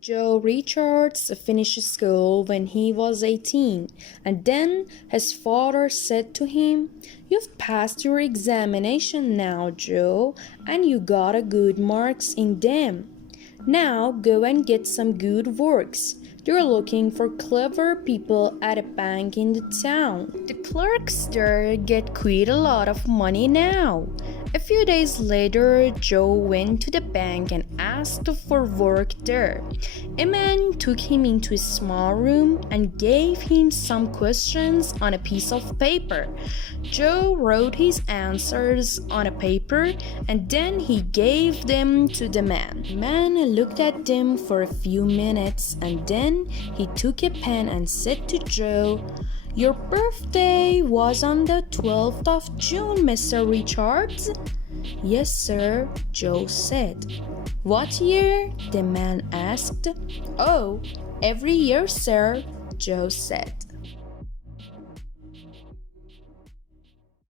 Joe Richards finished school when he was 18, and then his father said to him, "You've passed your examination now, Joe, and you got a good marks in them. Now go and get some good works. They're looking for clever people at a bank in the town. The clerks there get quite a lot of money now." A few days later, Joe went to the bank and asked for work there. A man took him into a small room and gave him some questions on a piece of paper. Joe wrote his answers on a paper and then he gave them to the man. The man looked at them for a few minutes and then he took a pen and said to Joe, "Your birthday was on the 12th of June, Mr. Richards?" "Yes, sir," Joe said. "What year?" the man asked. "Oh, every year, sir," Joe said.